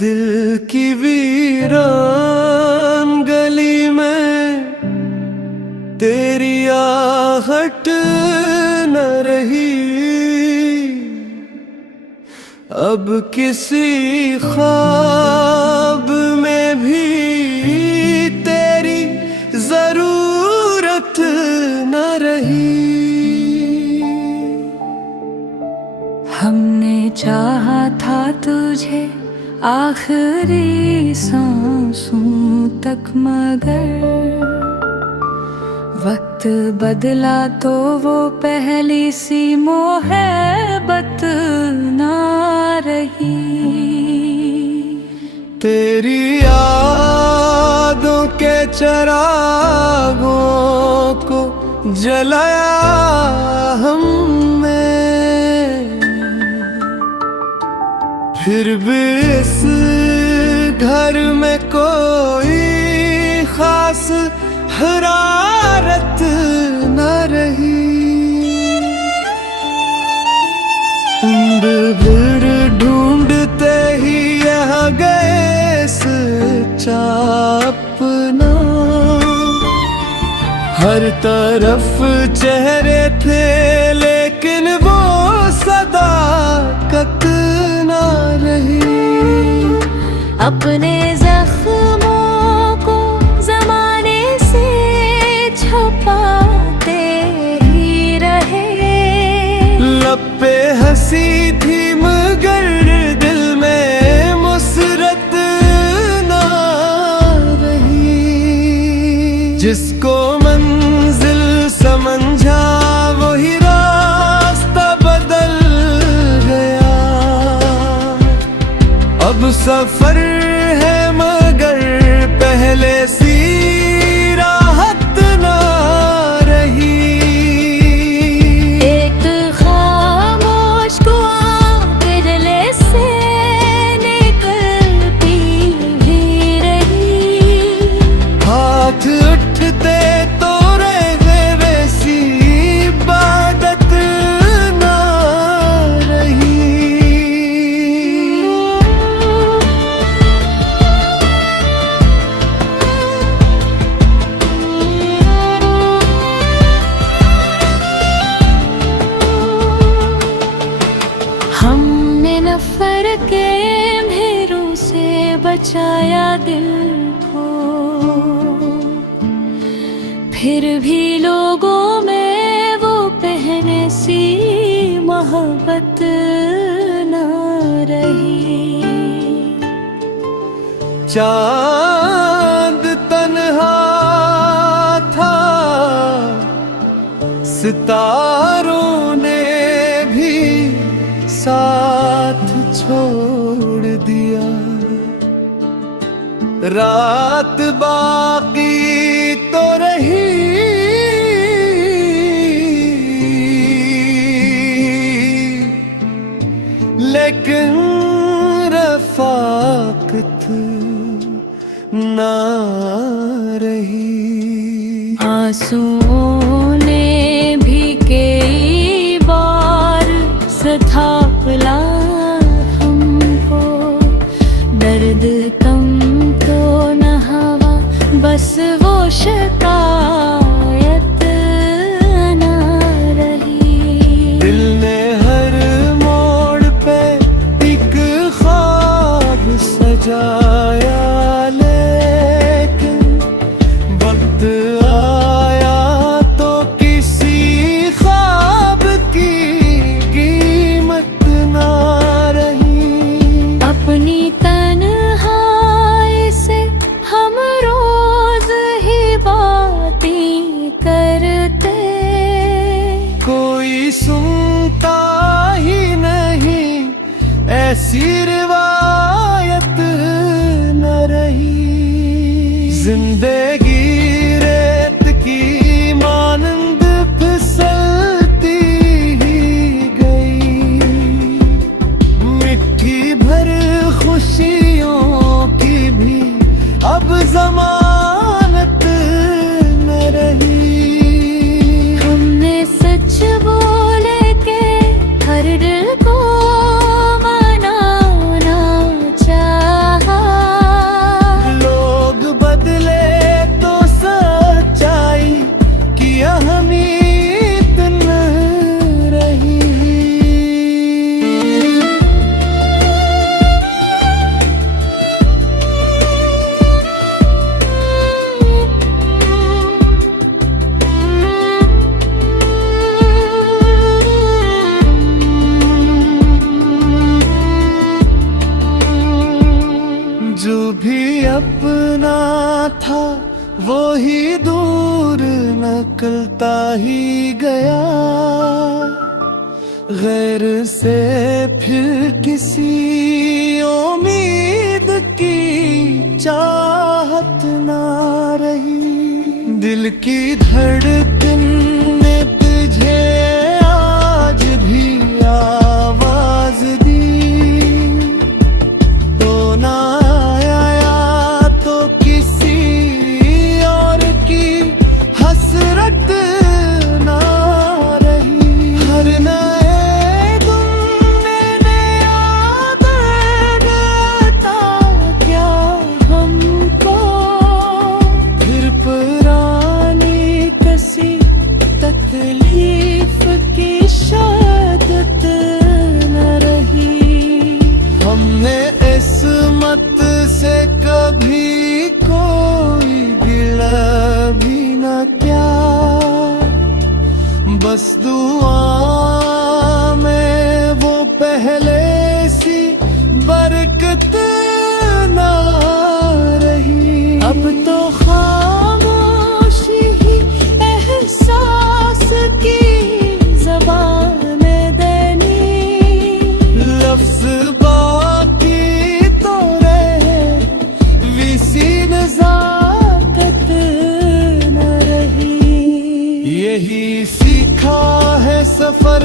दिल की वीरान गली में तेरी आहट न रही। अब किसी ख्वाब में भी तेरी जरूरत न रही। हमने चाहा था तुझे आखिरी सांसों तक, मगर वक्त बदला तो वो पहली सी मोहब्बत ना रही। तेरी यादों के चरागों को जलाया हमने, फिर भी इस घर में कोई खास हरारत न रही। फिर ढूंढते ही यहाँ गए सच्चा अपना, हर तरफ चेहरे थे लेकिन वो सदाकत ना रही। अपने जख्मों को जमाने से छुपाते ही रहे। लब पे हंसी थी मगर दिल में मुसरत ना रही। जिसको मंजिल समझा वही रास्ता बदल गया। अब सफर है मगर पहले सी राहत ना रही। एक खामोश कुआं बिजली से निकलती ही रही। हाथ उठते तो रह गए वैसी इबादत ना रही। हमने नफरत के अंधेरों से बचाया दिल को, फिर भी लोगों में वो पहने सी मोहब्बत न रही। चांद तन्हा था, सितारों ने भी साथ छोड़ दिया। रात बाकी तो रही लेकिन रफ़ाक़त ना रही। आंसुओं ने भी कई बार सतावला हमको, दर्द कम तो न हवा बस वो शिकायत ना रही। दिल ने हर मोड़ पे एक ख्वाब सजाया लेकिन वक्त आया तो किसी ख्वाब की कीमत ना रही। अपनी तन्हाई से हम रोज ही बातें करते, कोई सुनता ही नहीं ऐसी रिवायत न रही। जिंदगी रेत की मानंद फिसलती ही गई। मिट्टी भर खुशियों की भी अब जमानत न रही। हमने सच बोले के हर दिल को मनाना चाहा। भी अपना था वो ही दूर निकलता ही गया। गैर से फिर किसी उम्मीद की चाहत ना रही। दिल की धड़कन ने तुझे आज भी आवाज दी, तो ना आया तो किसी और की हसरत ना रही। हर नए दिन में नया दर्द आता क्या हमको, फिर पुरानी कसी तकलीफ की शादत न रही। हमने इसमत से कभी कोई गिला भी न किया, बस दुआ में वो पहले सी बरकत ना रही। अब तो खामोशी ही एहसास की ज़बान देनी, लफ्ज़ बाकी तो रहे विसी नज़ाकत न रही। यही सीखा है सफर